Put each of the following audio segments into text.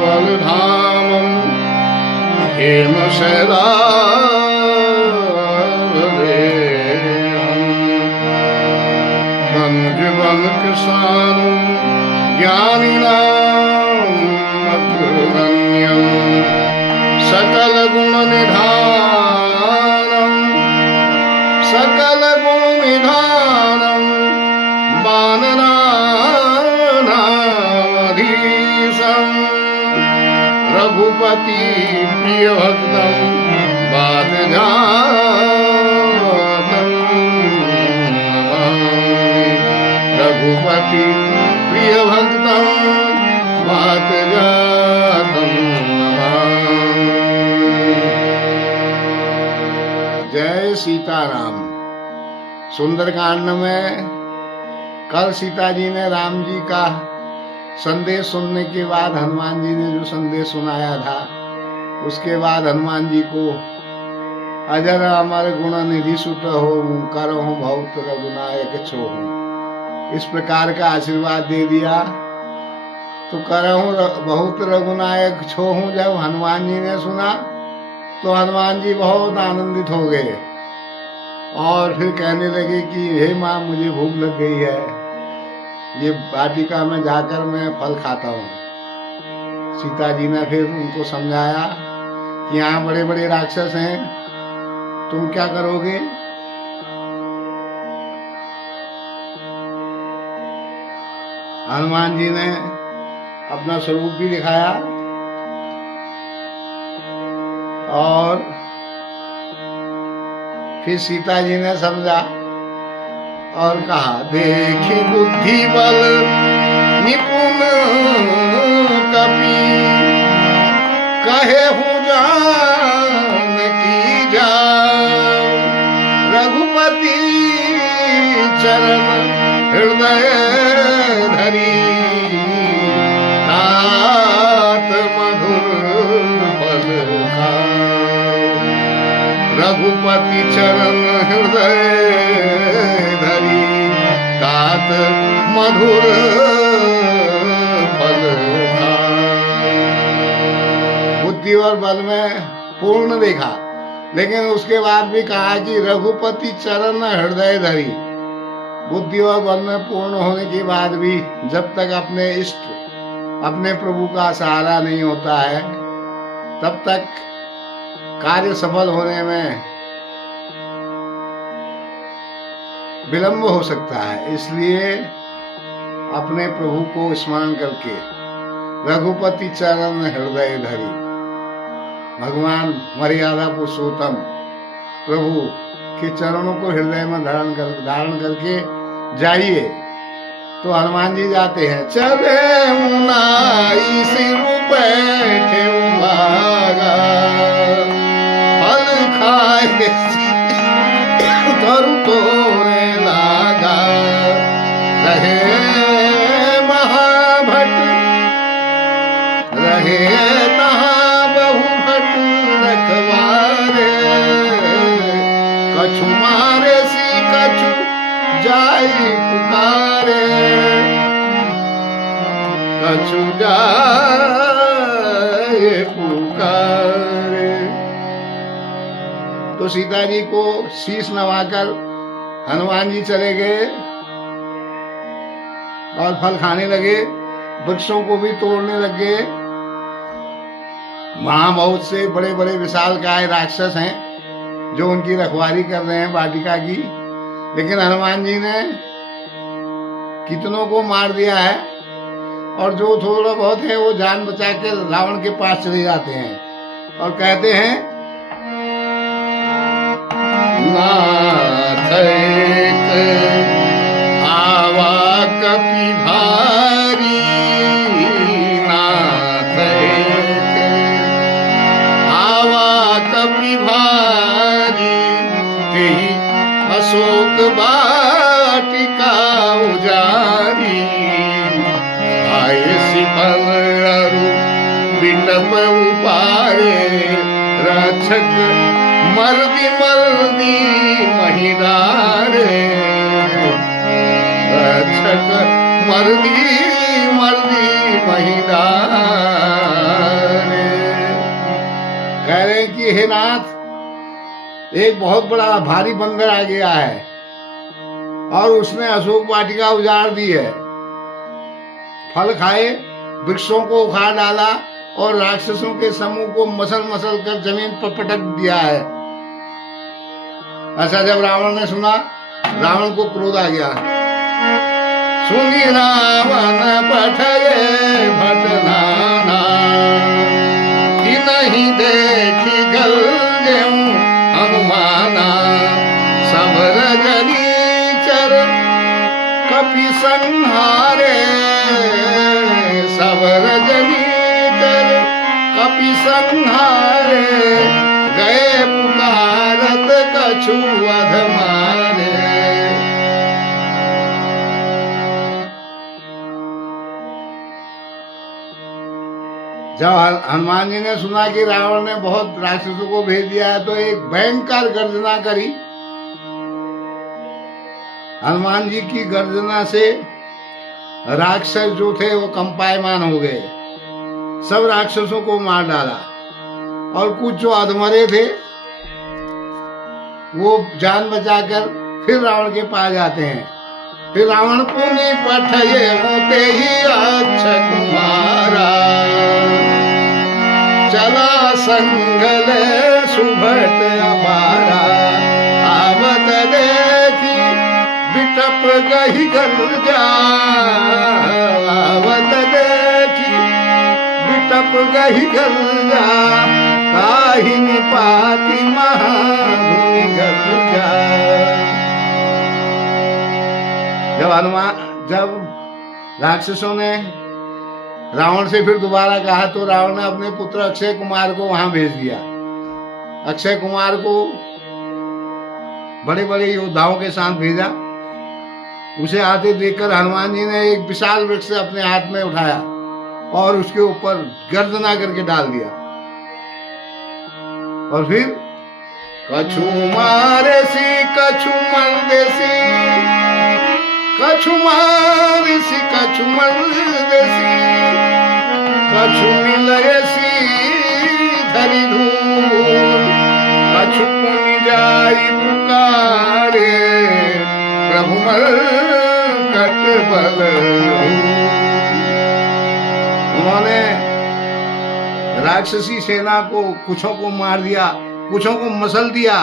बलधामं हेमशैलावरेहं वनजवनकृशानं ज्ञानिनां अग्रगण्यं सकलगुणनिधानं वानराणामधीशं रघुपति प्रियभक्तं वातजातं नमामि। रघुपति प्रियभक्तं वातजातं नमामि। जय सीताराम। सुंदरकांड में कल सीता जी ने राम जी का संदेश सुनने के बाद हनुमान जी ने जो संदेश सुनाया था, उसके बाद हनुमान जी को अजर अमर गुण निधि सुत हो करो बहुत रघुनायक छो हो, इस प्रकार का आशीर्वाद दे दिया। तो करहूँ बहुत रघुनायक छो हूँ जब हनुमान जी ने सुना तो हनुमान जी बहुत आनंदित हो गए और फिर कहने लगे कि हे माँ, मुझे भूख लग गई है, ये वाटिका में जाकर मैं फल खाता हूँ। सीता जी ने फिर उनको समझाया कि यहाँ बड़े बड़े राक्षस हैं, तुम क्या करोगे? हनुमान जी ने अपना स्वरूप भी दिखाया और फिर सीता जी ने समझा और कहा, देखी बुद्धि बल निपुण कपि कहे हूँ जान की जाओ, रघुपति चरण हृदय धरी तात मधुर फल खाओ। रघुपति चरण हृदय धरी तात मधुर फल खाओ। बुद्धि और बल में पूर्ण देखा, लेकिन उसके बाद भी कहा कि रघुपति चरण हृदय धरी। बुद्धि और बल में पूर्ण होने के बाद भी जब तक अपने इष्ट अपने प्रभु का सहारा नहीं होता है, तब तक कार्य सफल होने में विलंब हो सकता है। इसलिए अपने प्रभु को स्मरण करके रघुपति चरण हृदय धरी, भगवान मर्यादा पुरुषोत्तम प्रभु के चरणों को हृदय में धारण करके जाइए। तो हनुमान जी जाते हैं, चले उनाई सिर बैठे भागा, फल खाए तरु तोरे लागा, रहे महाभट रहे तहाँ बहु भट रखवारे, कछु मारे सी कछु जाई पुकारे, कछु जाए पुकारे। तो सीता जी को शीश नवाकर हनुमान जी चले गए और फल खाने लगे, वृक्षों को भी तोड़ने लगे। वहां बहुत से बड़े बड़े विशालकाय राक्षस हैं जो उनकी रखवाली कर रहे हैं वाटिका की, लेकिन हनुमान जी ने कितनों को मार दिया है और जो थोड़ा बहुत है वो जान बचा के रावण के पास चले जाते हैं और कहते हैं, नाथ एक आवा कपि भारी, नाथ एक आवा कपि भारी, तेहि अशोक वाटिका उजारी, आए सिफल अरु बिटप उपारे, रक्षक मर्दी मर्दी महिदारे, रक्षक मर्दी मर्दी महिदारे। कि हे नाथ, एक बहुत बड़ा भारी बंदर आ गया है और उसने अशोक वाटिका उजाड़ दी है, फल खाए, वृक्षों को उखाड़ डाला और राक्षसों के समूह को मसल मसल कर जमीन पर पटक दिया है। ऐसा जब रावण ने सुना, रावण को क्रोध आ गया। सुनी रावण पठये भटनाना, कि नहीं देखी गल गेहूं हनुमाना। सब रजनी चर कपि संहारे, सब रजनी चर कपि संहारे। गए पुकारत कछु अध मारे। जब हनुमान जी ने सुना कि रावण ने बहुत राक्षसों को भेज दिया है, तो एक भयंकर गर्जना करी। हनुमान जी की गर्जना से राक्षस जो थे वो कंपायमान हो गए, सब राक्षसों को मार डाला और कुछ जो अधमरे थे वो जान बचाकर फिर रावण के पास जाते हैं। फिर रावण पुनि पठये होते ही अक्षय कुमारा। चला संगल सुभट अपारा। आवत देखी बिटप गही गर्जा। आवत देखी बिटप गही गर्जा। ताहि निपाति महाधुनि गर्जा। जब राक्षसों ने रावण से फिर दोबारा कहा, तो रावण ने अपने पुत्र अक्षय कुमार को वहां भेज दिया। अक्षय कुमार को बड़े बड़े योद्धाओं के साथ भेजा। उसे आते देखकर हनुमान जी ने एक विशाल वृक्ष अपने हाथ में उठाया और उसके ऊपर गर्जना करके डाल दिया। और फिर कछु मारे सी कछु मर देसी, कछु मारिसी कछु मरदेसी। कछु मिलयसी धरि धूल। कछु पुनि जाई पुकारे। प्रभु मरकट बल। उन्होंने राक्षसी सेना को कुछों को मार दिया, कुछों को मसल दिया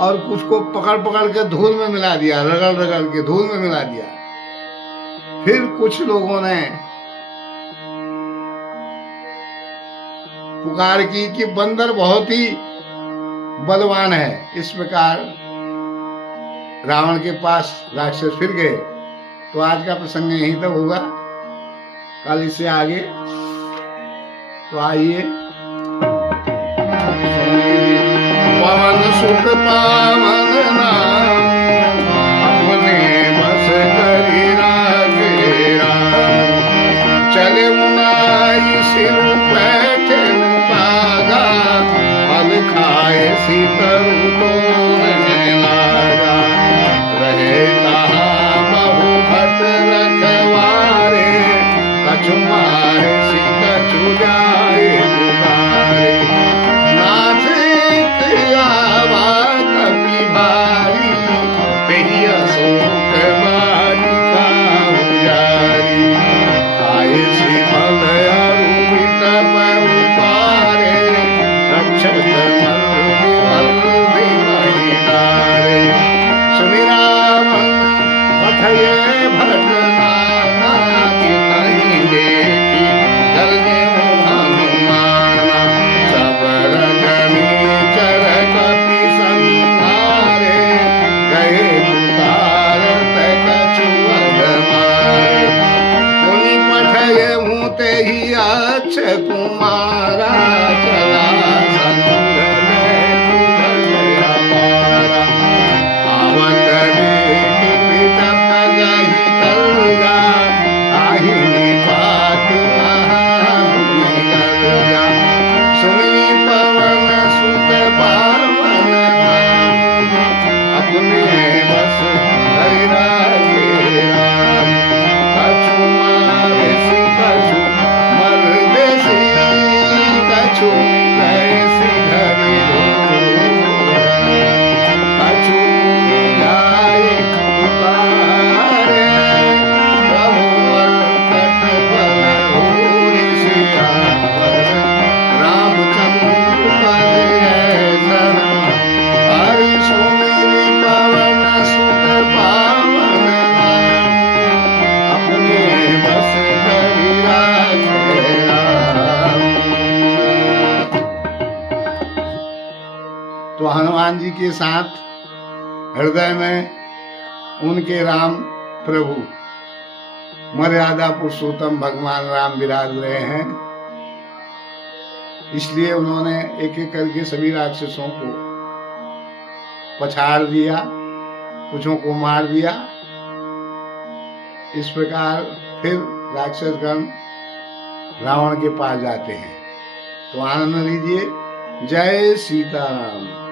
और कुछ को पकड़ पकड़ के धूल में मिला दिया, रगड़ रगड़ के धूल में मिला दिया। फिर कुछ लोगों ने पुकार की कि बंदर बहुत ही बलवान है। इस प्रकार रावण के पास राक्षस फिर गए। तो आज का प्रसंग यहीं तक होगा, कल इससे आगे तो आइए। पवन सुत पावन नाम, अपने बस करी राखे राम। चले मुनाई सिर बैठे बागा। फल खाए सीतरु तो लागा। रहे तहाँ बहु भट रखवारे। कछु मारे सी कछु जाए पुकारे। नाथ आवा कपि भारी। पेही अशोक वाटिका उजारी। खाए सी फल अरु बिटप उपारे। रक्षक मल विमहि डारे। सुनि रावण पठये भटनाना। कि नहीं देखी गल हनुमाना। सब रजनी चर कपि संहारे। गए पुकारत कछु अध मारे। पुनि पठये होते ही अक्षय कुमारा। चला संगल सुभट अपारा। आवत देखी बिटप गही गर्जा। ताहि निपाति महाधुनि गर्जा। सुनि पवन सुत पावन नाम। अपने बस हरि राखे राम। कछु मारे सी कछु मर देसी। के साथ हृदय में उनके राम प्रभु मर्यादा पुरुषोत्तम भगवान राम विराज रहे हैं। इसलिए उन्होंने एक एक करके सभी राक्षसों को पछाड़ दिया, कुछों को मार दिया। इस प्रकार फिर राक्षसगण रावण के पास जाते हैं। तो आनंद लीजिए। जय सीताराम।